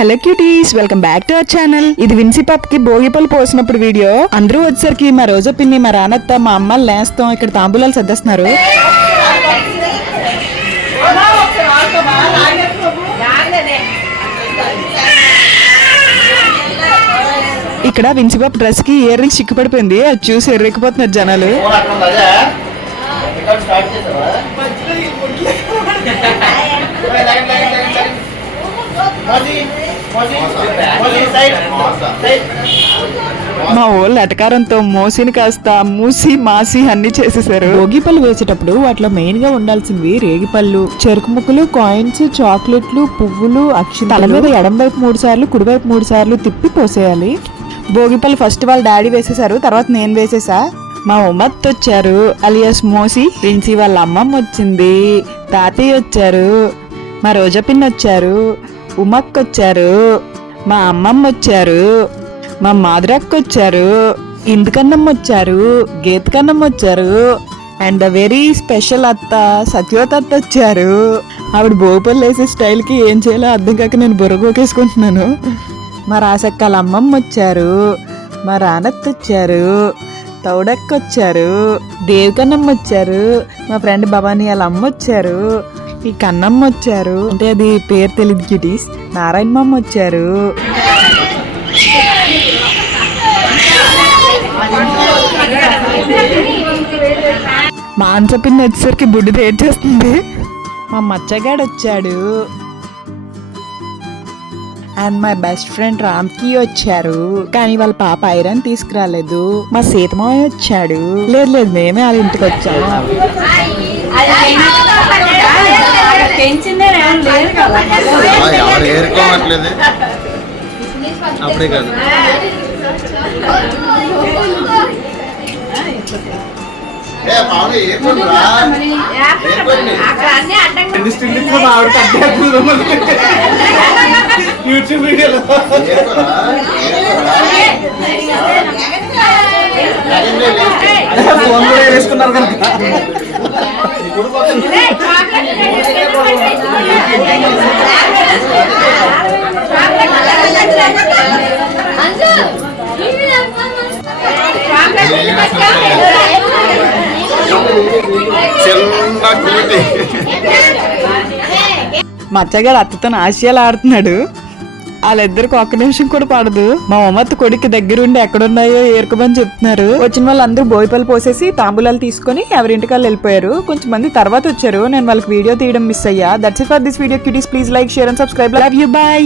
Hello cuties, welcome back to our channel. ఇది విన్సీ పాపకి భోగిపళ్ళు పోసినప్పుడు వీడియో. అందరూ వచ్చేసరికి మా రోజా పిన్ని, మా రానత్త, మా అమ్మ లేస్తాం. ఇక్కడ తాంబూలాలు సర్దేస్తున్నారు. ఇక్కడ విన్సీ పాప డ్రెస్ కి ఇయర్ రింగ్స్ చిక్కుపడిపోయింది. అది చూసి ఎర్రెక్కిపోతున్నారు జనాలు. మా ఊళ్ళు ఎటకారంతో మోసిని కాస్త మూసి మాసి అన్ని చేసేసారు. భోగిపళ్ళు వేసేటప్పుడు వాటిలో మెయిన్ గా ఉండాల్సినవి రేగిపళ్ళు, చెరుకు ముక్కలు, కాయిన్స్, చాక్లెట్లు, పువ్వులు, అక్షింతలు. తల మీద ఎడం వైపు 3 సార్లు, కుడివైపు 3 సార్లు తిప్పి పోసేయాలి. భోగిపళ్ళు ఫస్ట్ వాళ్ళ డాడీ వేసేసారు, తర్వాత నేను వేసేసా. మా ఉమ్మత్ వచ్చారు అలియాస్ మోసి. విన్సీ వాళ్ళ అమ్మమ్మ వచ్చింది, తాతయ్య వచ్చారు, మా రోజా పిన్ వచ్చారు, ఉమక్ వచ్చారు, మా అమ్మమ్మ వచ్చారు, మా మాధురక్క వచ్చారు, ఇందుకన్నమ్మ వచ్చారు, గీతకన్నమ్మ వచ్చారు, అండ్ ద వెరీ స్పెషల్ అత్త సత్యోత అత్త వచ్చారు. ఆవిడ భోగిపళ్ళు వేసే స్టైల్కి ఏం చేయాలో అర్థం కాక నేను బుర్రగోకేసుకుంటున్నాను. మా రాసక్కల అమ్మమ్మ వచ్చారు, మా రానత్త వచ్చారు, తౌడక్క వచ్చారు, దేవికన్నమ్మ వచ్చారు, మా ఫ్రెండ్ భవానీ వాళ్ళ అమ్మ వచ్చారు, ఈ కన్నమ్మ వచ్చారు, అంటే అది పేరు తెలియదు క్యూటీస్, నారాయణమ్మ వచ్చారు. మాంసపిన్ని వచ్చేసరికి బుడ్డి తేడ్చేస్తుంది. మా మచ్చగాడు వచ్చాడు, అండ్ మై బెస్ట్ ఫ్రెండ్ రామ్కి వచ్చారు, కానీ వాళ్ళ పాప ఐరన్ తీసుకురాలేదు. మా సీతమాయ వచ్చాడు. లేదు మేమే వాళ్ళ ఇంటికి వచ్చాము. అప్పుడే కాదు యూట్యూబ్ వీడియోలో ఫోన్ కూడా వేసుకున్నారు కనుక మచ్చగాడు అత్తతో ఆశయాలు ఆడుతున్నాడు. వాళ్ళిద్దరికి ఒక్క నిమిషం కూడా పడదు. మా ఉమ్మత్త కొడుకు దగ్గరుండి ఎక్కడున్నాయో ఏరుకోమని చెప్తున్నారు. వచ్చిన వాళ్ళందరూ భోగిపళ్ళు పోసేసి తాంబూలాలు తీసుకుని ఎవరింటికి వాళ్ళు వెళ్ళిపోయారు. కొంచెం మంది తర్వాత వచ్చారు. నేను వాళ్ళకి వీడియో తీయడం మిస్ అయ్యా. That's it for this video cuties. Please like, share and subscribe. Love you, by.